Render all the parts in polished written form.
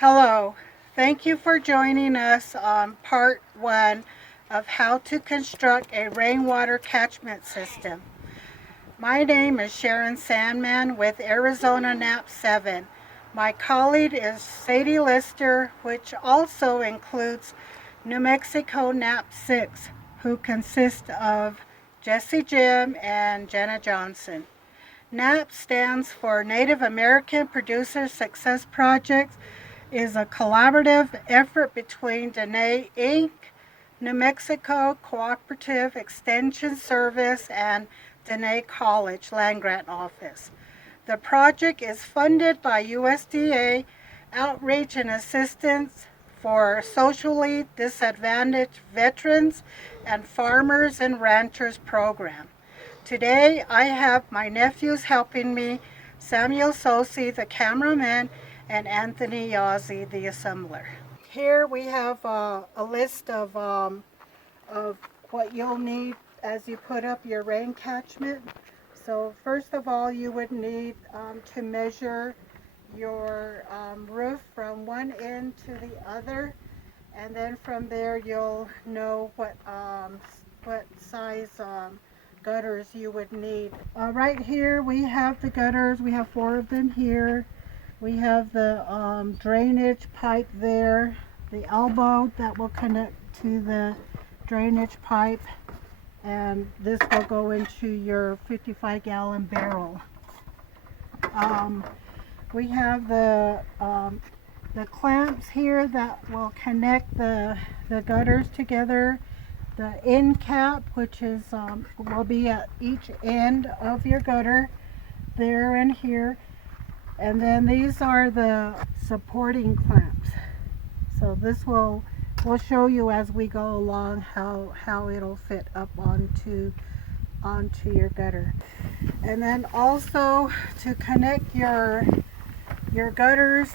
Hello, thank you for joining us on part 1 of how to construct a rainwater catchment system. My name is Sharon Sandman with Arizona NAP 7. My colleague is Sadie Lister, which also includes New Mexico NAP 6, who consists of Jesse Jim and Jenna Johnson. NAP stands for Native American Producer Success Projects, is a collaborative effort between Dene Inc., New Mexico Cooperative Extension Service, and Dene College Land Grant Office. The project is funded by USDA Outreach and Assistance for Socially Disadvantaged Veterans and Farmers and Ranchers Program. Today I have my nephews helping me, Samuel Sosi, the cameraman, and Anthony Yazzie, the assembler. Here we have a list of what you'll need as you put up your rain catchment. So first of all, you would need to measure your roof from one end to the other, and then from there you'll know what size gutters you would need. Right here we have the gutters. We have 4 of them here. We have the drainage pipe there, the elbow that will connect to the drainage pipe, and this will go into your 55-gallon barrel. We have the clamps here that will connect the gutters together. The end cap, which is will be at each end of your gutter, there and here. And then these are the supporting clamps. So this we'll show you as we go along how it'll fit up onto your gutter. And then also to connect your gutters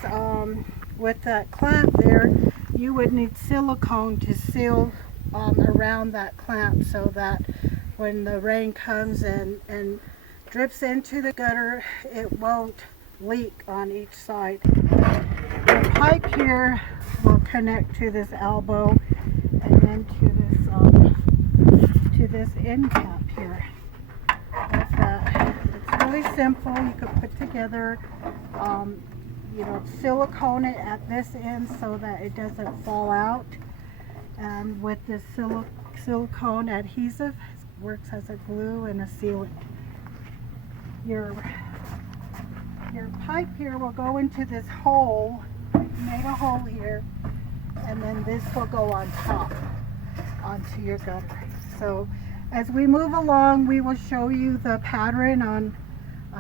with that clamp there, you would need silicone to seal around that clamp so that when the rain comes and drips into the gutter, it won't leak on each side. The pipe here will connect to this elbow and then to this end cap here. It's really simple. You could put together, silicone it at this end so that it doesn't fall out. And with this silicone adhesive, it works as a glue and a sealant. Your pipe here will go into this hole. You made a hole here, and then this will go on top onto your gutter. So as we move along, we will show you the pattern on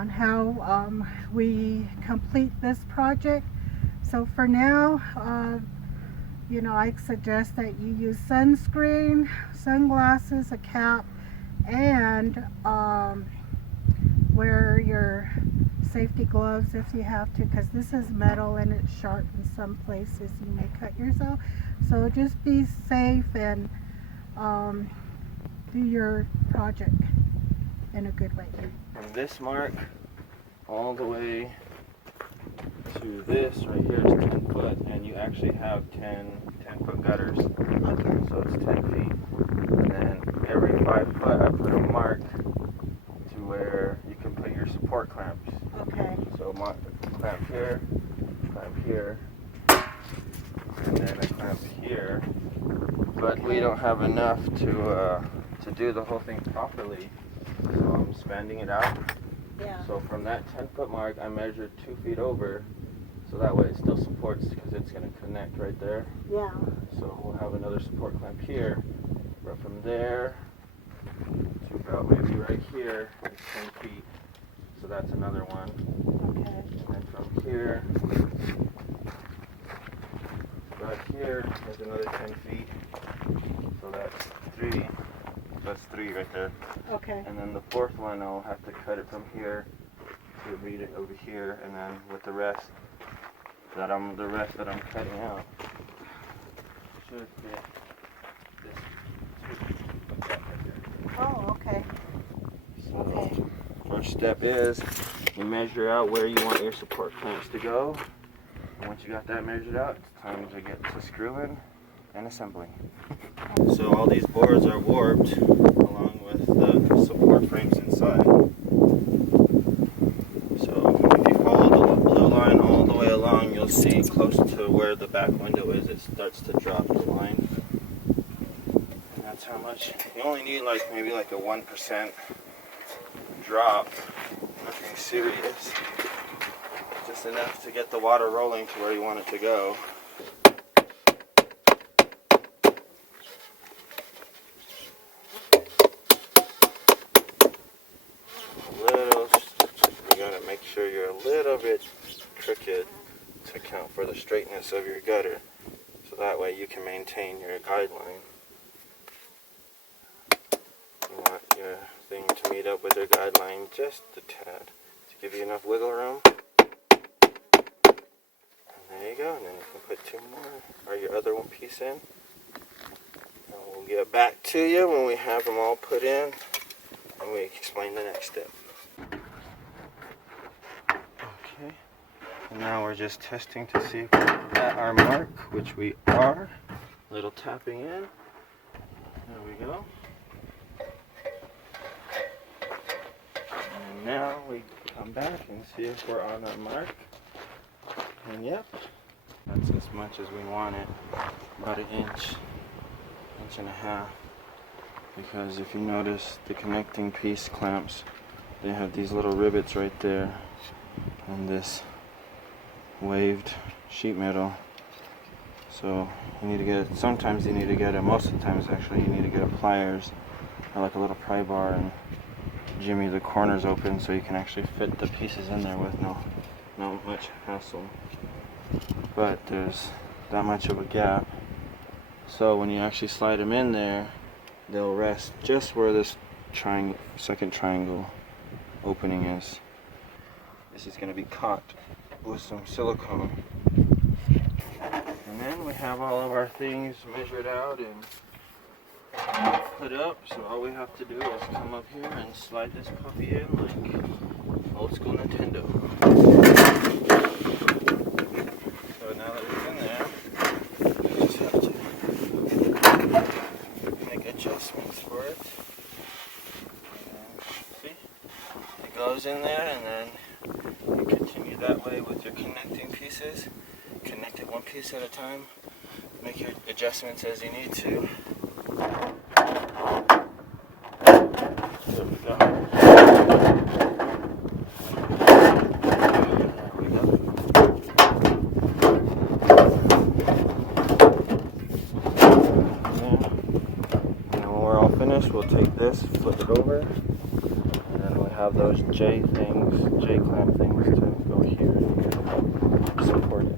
how we complete this project. So for now, I suggest that you use sunscreen, sunglasses, a cap, and wear your safety gloves if you have to, because this is metal and it's sharp in some places. You may cut yourself. So just be safe and do your project in a good way. From this mark all the way to this right here is 10 foot, and you actually have 10-foot gutters. Okay. So it's 10 feet. And then every 5 foot I put a mark to where you can put your support clamps. Okay. So clamp here, and then a clamp here. But we don't have enough to do the whole thing properly, so I'm spanning it out. Yeah. So from that 10-foot mark, I measured 2 feet over, so that way it still supports because it's going to connect right there. Yeah. So we'll have another support clamp here, but from there to about maybe right here is 10 feet. So that's another one. Okay. And then from here, right here is another 10 feet. So that's 3. That's 3 right there. Okay. And then the 4th one, I'll have to cut it from here to read it over here, and then with the rest that I'm cutting out should fit this. Oh, okay. So first step is you measure out where you want your support clamps to go, Once you got that measured out, it's time to get to screwing and assembling. So all these boards are warped along with the support frames inside. So if you follow the blue line all the way along, you'll see close to where the back window is, it starts to drop the line. And that's how much. You only need like maybe like a 1% drop, nothing serious. Just enough to get the water rolling to where you want it to go. You gotta make sure you're a little bit crooked to account for the straightness of your gutter, so that way you can maintain your guideline. You want your thing to meet up with your guideline just a tad to give you enough wiggle room. There you go, and then you can put two more, or your other one piece in. And we'll get back to you when we have them all put in, and we explain the next step. Okay, and now we're just testing to see if we're at our mark, which we are. Little tapping in. There we go. And now we come back and see if we're on our mark. And yep, that's as much as we want it, about an inch and a half. Because if you notice the connecting piece clamps, they have these little rivets right there, and this waved sheet metal. So you need to get, sometimes you need to get it, most of the times actually, you need to get a pliers or like a little pry bar and jimmy the corners open so you can actually fit the pieces in there with not much hassle. But there's that much of a gap, so when you actually slide them in there, they'll rest just where this triangle, second triangle opening is. This is going to be caught with some silicone. And then we have all of our things measured out and put up, so all we have to do is come up here and slide this puppy in like old school Nintendo. So now that it's in there, you just have to make adjustments for it. And see, it goes in there, and then you continue that way with your connecting pieces. Connect it one piece at a time. Make your adjustments as you need to. There we go. We'll take this, flip it over, and then we'll have those J clamp things to go here and support it.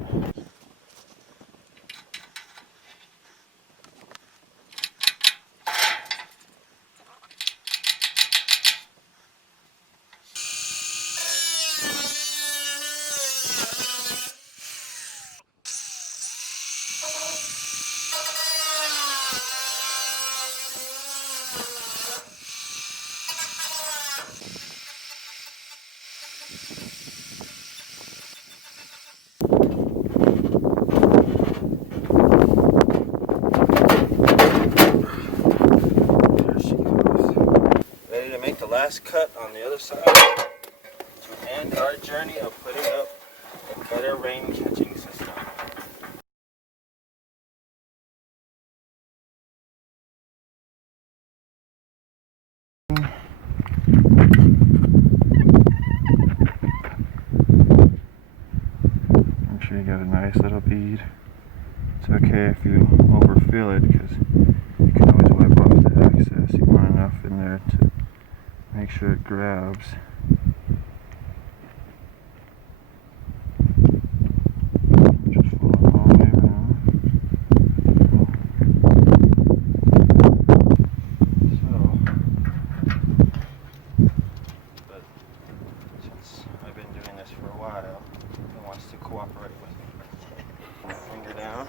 Last cut on the other side to end our journey of putting up a gutter rain catching system. Make sure you get a nice little bead. It's okay if you overfill it, because you can always wipe off the excess. You want enough in there to make sure it grabs. Just follow it all the way around. But since I've been doing this for a while, it wants to cooperate with me. Put my finger down,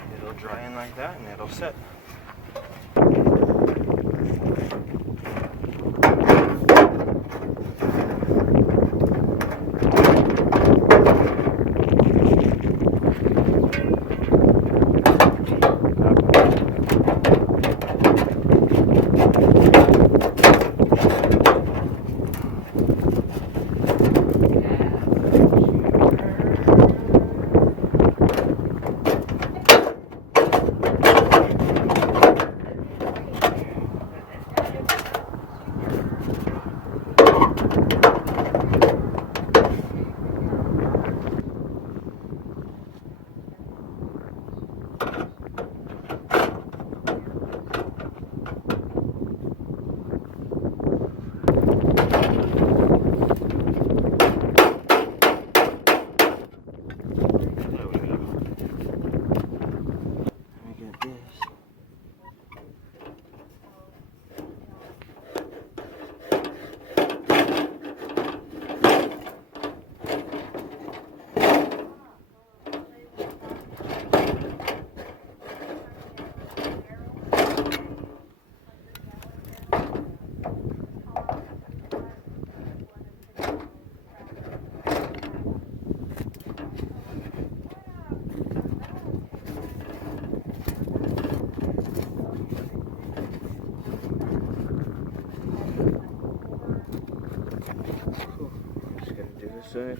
and it'll dry in like that, and it'll set. side.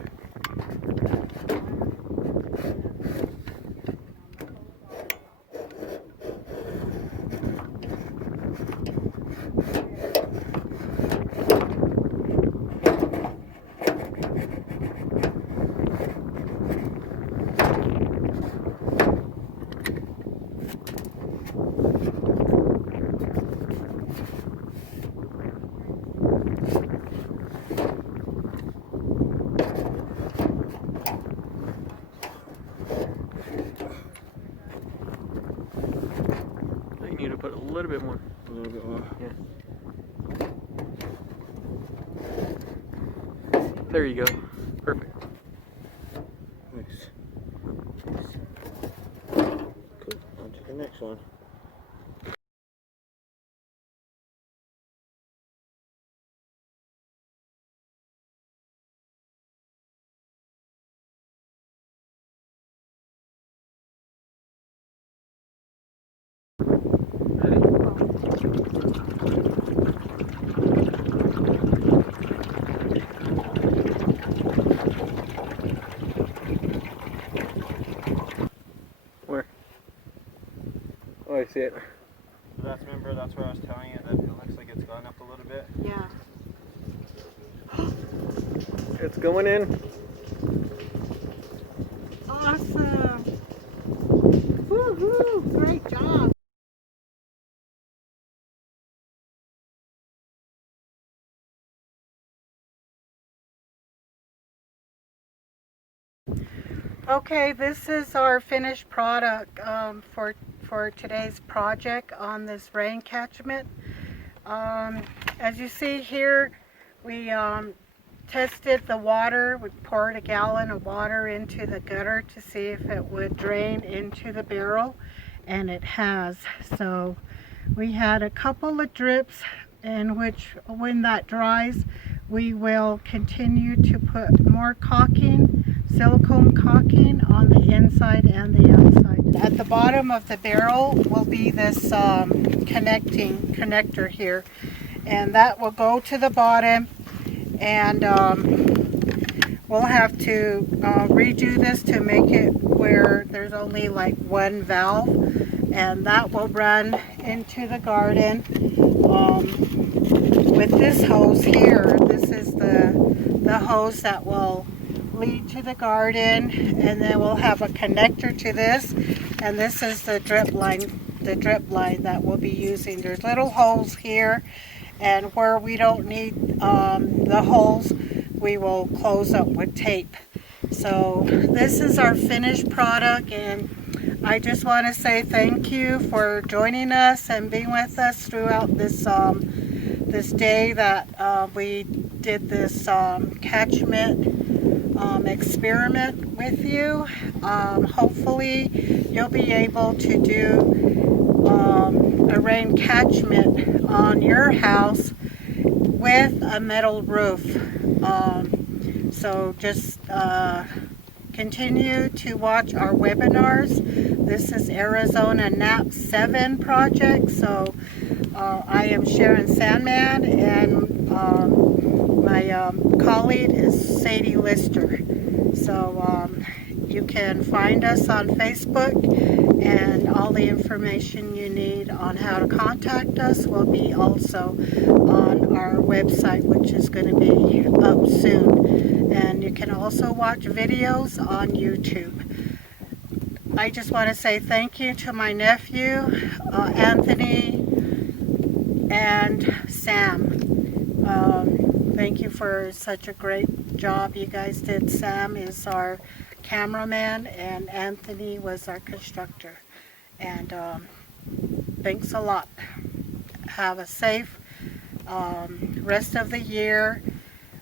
You need to put a little bit more. A little bit more. Yeah. There you go. Perfect. Nice. Cool. On to the next one. Where? Oh, I see it. Remember, that's where I was telling you that it looks like it's gone up a little bit. Yeah. It's going in. Awesome. Woohoo! Great job. Okay, this is our finished product for today's project on this rain catchment. As you see here, we tested the water. We poured a gallon of water into the gutter to see if it would drain into the barrel, and it has. So we had a couple of drips in which, when that dries, we will continue to put more caulking, silicone caulking on the inside and the outside. At the bottom of the barrel will be this connector here, and that will go to the bottom, and we'll have to redo this to make it where there's only like one valve, and that will run into the garden with this hose here. This is the hose that will lead to the garden, and then we'll have a connector to this, and this is the drip line that we'll be using. There's little holes here, and where we don't need the holes, we will close up with tape. So this is our finished product, and I just want to say thank you for joining us and being with us throughout this this day that we did this catchment experiment with you. Hopefully you'll be able to do a rain catchment on your house with a metal roof. So just continue to watch our webinars. This is Arizona NAP 7 project. So I am Sharon Sandman, and my colleague is Sadie Lister. So you can find us on Facebook, and all the information you need on how to contact us will be also on our website, which is going to be up soon. And you can also watch videos on YouTube. I just want to say thank you to my nephew, Anthony, and Sam. Thank you for such a great job you guys did. Sam is our cameraman, and Anthony was our constructor. And thanks a lot. Have a safe rest of the year.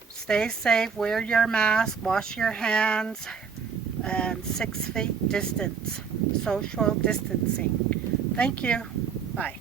Stay safe, wear your mask, wash your hands, and 6 feet distance, social distancing. Thank you. Bye.